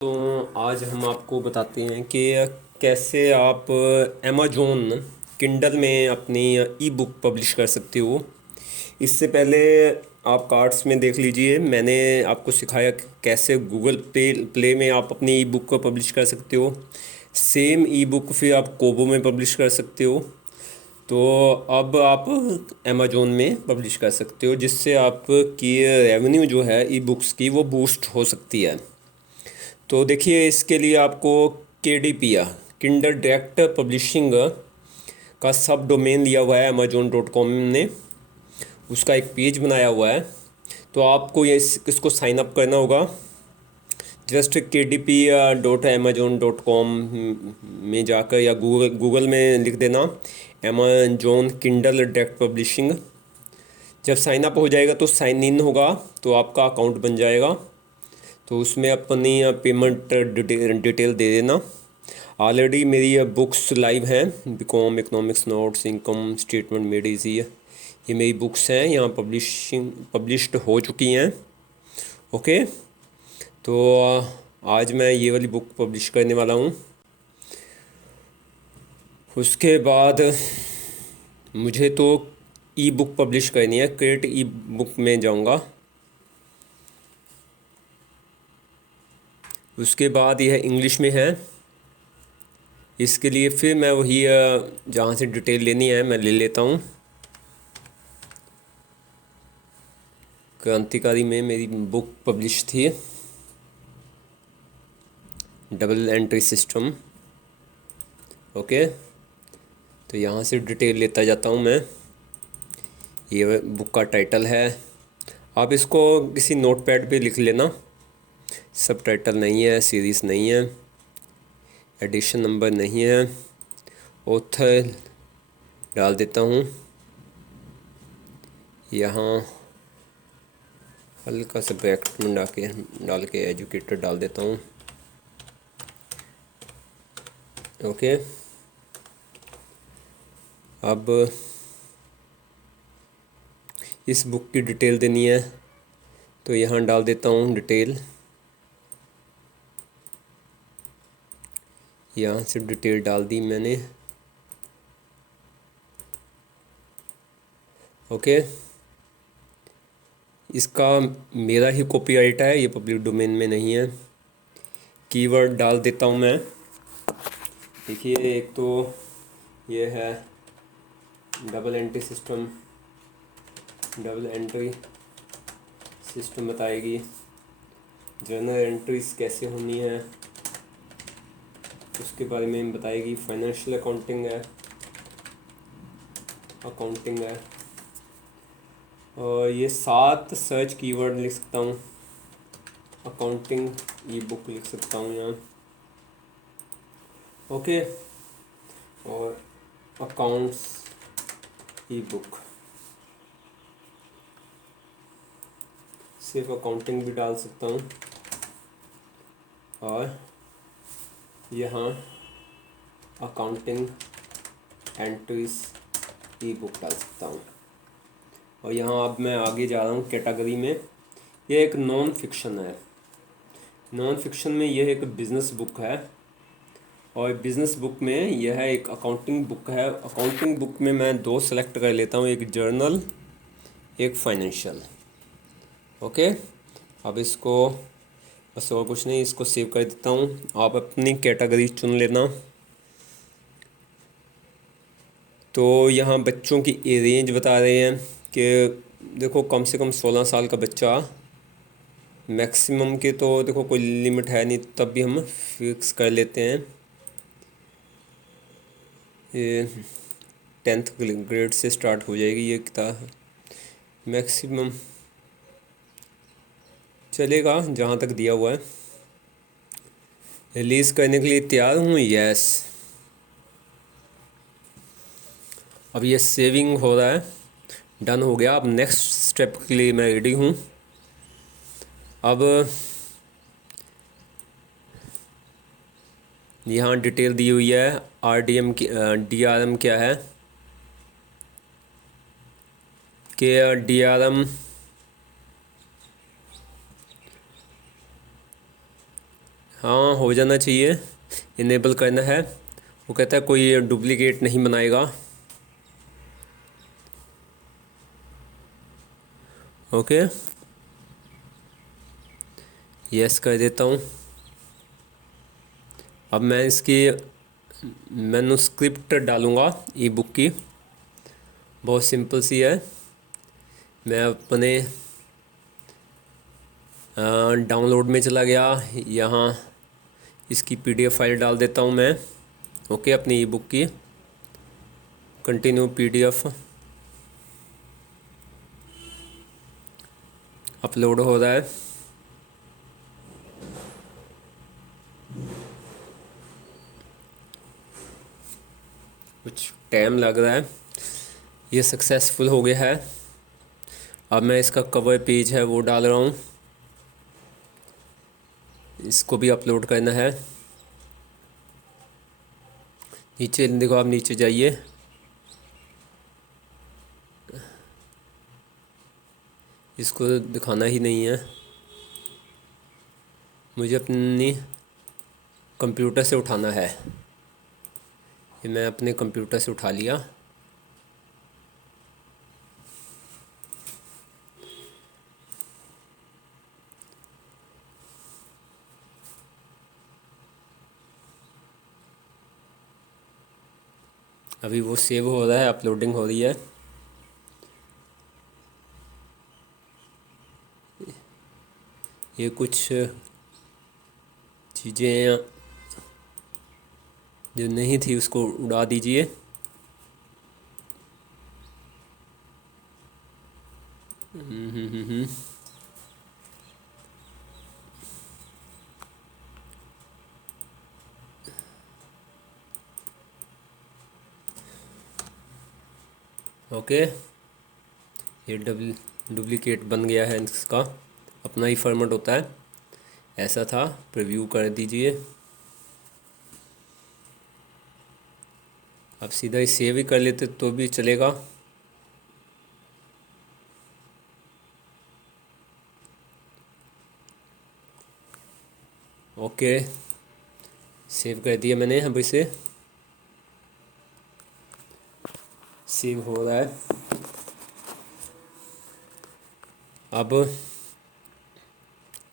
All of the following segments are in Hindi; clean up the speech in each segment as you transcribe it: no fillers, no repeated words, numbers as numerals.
तो आज हम आपको बताते हैं कि कैसे आप अमेज़ॉन किंडल में अपनी ई बुक पब्लिश कर सकते हो। इससे पहले आप कार्ड्स में देख लीजिए, मैंने आपको सिखाया कि कैसे गूगल प्ले में आप अपनी ई बुक को पब्लिश कर सकते हो। सेम ई बुक फिर आप कोबो में पब्लिश कर सकते हो। तो अब आप अमेज़ॉन में पब्लिश कर सकते हो, जिससे आपकी रेवेन्यू जो है ई बुक्स की वो बूस्ट हो सकती है। तो देखिए, इसके लिए आपको KDP किंडल डायरेक्ट पब्लिशिंग का सब डोमेन लिया हुआ है amazon.com ने। उसका एक पेज बनाया हुआ है। तो आपको ये इसको साइन अप करना होगा। जस्ट KDP.amazon.com में जाकर या गूगल में लिख देना amazon किंडल डायरेक्ट पब्लिशिंग। जब साइन अप हो जाएगा तो साइन इन होगा, तो आपका अकाउंट बन जाएगा। तो उसमें अपनी पेमेंट डिटेल दे देना। ऑलरेडी मेरी बुक्स लाइव हैं, BCom economics notes income statement made easy, ये मेरी बुक्स हैं, यहाँ पब्लिश्ड हो चुकी हैं। ओके। तो आज मैं ये वाली बुक पब्लिश करने वाला हूँ। उसके बाद मुझे तो ई बुक पब्लिश करनी है, क्रिएट ई बुक में जाऊँगा। उसके बाद यह इंग्लिश में है। इसके लिए फिर मैं वही जहाँ से डिटेल लेनी है मैं ले लेता हूँ। क्रांतिकारी में मेरी बुक पब्लिश थी, डबल एंट्री सिस्टम। ओके। तो यहाँ से डिटेल लेता जाता हूँ मैं। ये बुक का टाइटल है, आप इसको किसी नोटपैड पे लिख लेना। सब टाइटल नहीं है, सीरीज़ नहीं है, एडिशन नंबर नहीं है, ऑथर डाल देता हूँ। यहाँ हल्का सा ब्रैकेट में डाल के एजुकेटर डाल देता हूँ। ओके। अब इस बुक की डिटेल देनी है, तो यहाँ डाल देता हूँ डिटेल। यहाँ से डिटेल डाल दी मैंने। ओके। इसका मेरा ही कॉपीराइट है, ये पब्लिक डोमेन में नहीं है। कीवर्ड डाल देता हूँ मैं। देखिए, एक तो ये है double entry system, double entry system बताएगी। जर्नल एंट्रीज कैसे होनी है उसके बारे में बताएगी। फाइनेंशियल अकाउंटिंग है। और ये 7 सर्च कीवर्ड लिख सकता हूँ। अकाउंटिंग ई बुक लिख सकता हूँ यहाँ। ओके। और अकाउंट्स ई बुक, सिर्फ अकाउंटिंग भी डाल सकता हूँ। और यहाँ अकाउंटिंग एंट्रीज ई बुक डाल सकता हूँ। और यहाँ अब मैं आगे जा रहा हूँ कैटेगरी में। ये एक नॉन फिक्शन है। नॉन फिक्शन में यह एक बिज़नेस बुक है, और बिज़नेस बुक में यह एक अकाउंटिंग बुक है। अकाउंटिंग बुक में मैं 2 सेलेक्ट कर लेता हूँ, एक जर्नल, एक फाइनेंशियल। ओके। अब इसको बस और कुछ नहीं, इसको सेव कर देता हूँ। आप अपनी कैटेगरी चुन लेना। तो यहाँ बच्चों की रेंज बता रहे हैं कि देखो, कम से कम 16 साल का बच्चा, मैक्सिमम के तो देखो कोई लिमिट है नहीं, तब भी हम फिक्स कर लेते हैं। ये 10th ग्रेड से स्टार्ट हो जाएगी ये किताब। मैक्सिमम चलेगा जहाँ तक दिया हुआ है। रिलीज़ करने के लिए तैयार हूँ, यस। अब ये सेविंग हो रहा है, डन हो गया। अब नेक्स्ट स्टेप के लिए मैं रेडी हूँ। अब यहाँ डिटेल दी हुई है। RDM की DRM क्या है कि DRM हाँ, हो जाना चाहिए। इनेबल करना है। वो कहता है कोई डुप्लीकेट नहीं बनाएगा। ओके, यस कर देता हूँ। अब मैं इसकी मैन्युस्क्रिप्ट डालूँगा ई बुक की। बहुत सिंपल सी है। मैं अपने डाउनलोड में चला गया। यहाँ इसकी पीडीएफ फाइल डाल देता हूँ मैं। ओके, अपनी ई बुक की कंटिन्यू पीडीएफ अपलोड हो रहा है। कुछ टाइम लग रहा है। ये सक्सेसफुल हो गया है। अब मैं इसका कवर पेज है वो डाल रहा हूँ। इसको भी अपलोड करना है। नीचे देखो, आप नीचे जाइए। इसको दिखाना ही नहीं है, मुझे अपनी कंप्यूटर से उठाना है। ये मैं अपने कंप्यूटर से उठा लिया। अभी वो सेव हो रहा है, अपलोडिंग हो रही है। ये कुछ चीज़ें जो नहीं थी उसको उड़ा दीजिए। ओके, ये डुप्लीकेट बन गया है। इसका अपना ही फॉर्मेट होता है। ऐसा था, प्रीव्यू कर दीजिए। आप सीधा ही सेव ही कर लेते तो भी चलेगा। ओके, सेव कर दिया मैंने। अब इसे सेव हो रहा है। अब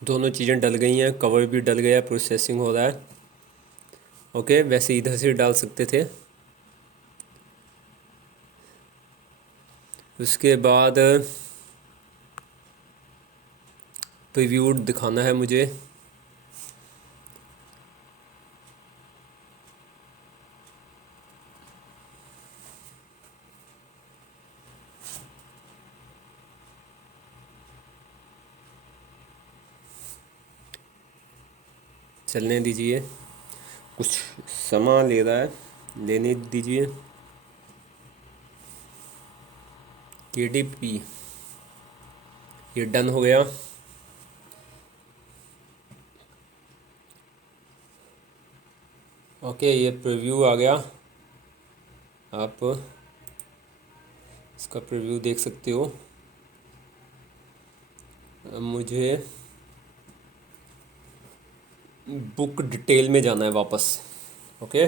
दोनों चीज़ें डल गई हैं, कवर भी डल गया, प्रोसेसिंग हो रहा है। ओके, वैसे इधर से डाल सकते थे। उसके बाद प्रीव्यूड दिखाना है मुझे। चलने दीजिए, कुछ समय ले रहा है, लेने दीजिए। KDP ये डन हो गया। ओके, ये प्रीव्यू आ गया। आप इसका प्रीव्यू देख सकते हो। अब मुझे बुक डिटेल में जाना है वापस। ओके,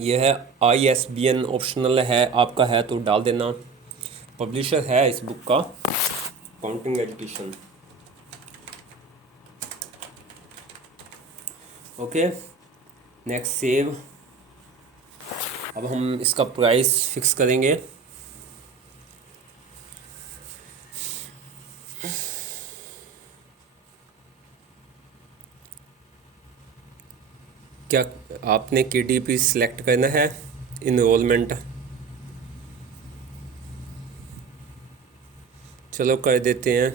यह है ISBN ऑप्शनल है, आपका है तो डाल देना। पब्लिशर है इस बुक का counting education. Okay, next save. अब हम इसका प्राइस फिक्स करेंगे। क्या आपने KDP सिलेक्ट करना है, इनरोलमेंट। चलो कर देते हैं।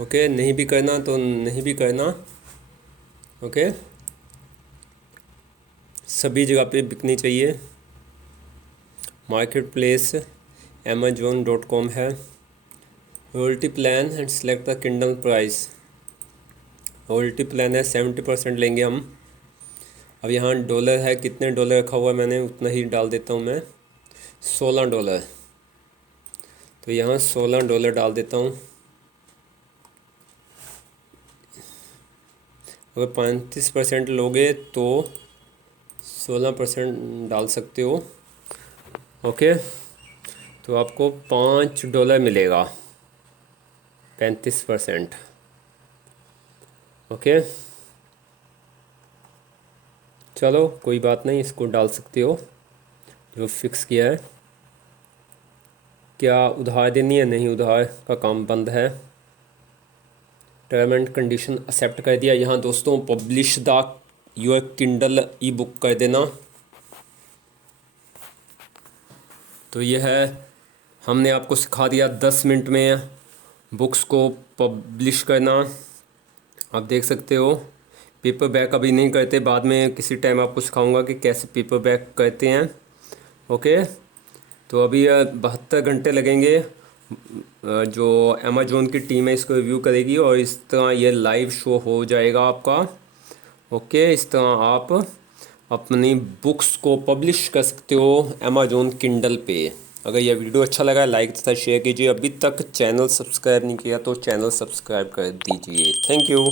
ओके, नहीं भी करना तो नहीं भी करना। ओके, सभी जगह पे बिकनी चाहिए। मार्केट प्लेस amazon.com है। Royalty plan and select the Kindle price. Royalty plan है 70% लेंगे हम। अब यहाँ डॉलर है, कितने डॉलर रखा हुआ है मैंने उतना ही डाल देता हूँ मैं। $16। तो यहाँ $16 डाल देता हूँ। अगर 35% लोगे तो 16% डाल सकते हो। ओके, तो आपको $5 मिलेगा, 35%। ओके, चलो कोई बात नहीं, इसको डाल सकते हो जो फिक्स किया है। क्या उधार देनी है? नहीं, उधार का काम बंद है। टर्म एंड कंडीशन एक्सेप्ट कर दिया। यहाँ दोस्तों publish the your Kindle E book कर देना। तो ये है, हमने आपको सिखा दिया 10 मिनट में बुक्स को पब्लिश करना। आप देख सकते हो। पेपर बैक अभी नहीं करते, बाद में किसी टाइम आपको सिखाऊंगा कि कैसे पेपर बैक करते हैं। ओके, तो अभी 72 घंटे लगेंगे। जो अमेज़ॉन की टीम है इसको रिव्यू करेगी और इस तरह ये लाइव शो हो जाएगा आपका। ओके, इस तरह आप अपनी बुक्स को पब्लिश कर सकते हो अमेज़ॉन किंडल पे। अगर यह वीडियो अच्छा लगा लाइक तथा शेयर कीजिए। अभी तक चैनल सब्सक्राइब नहीं किया तो चैनल सब्सक्राइब कर दीजिए। Thank you.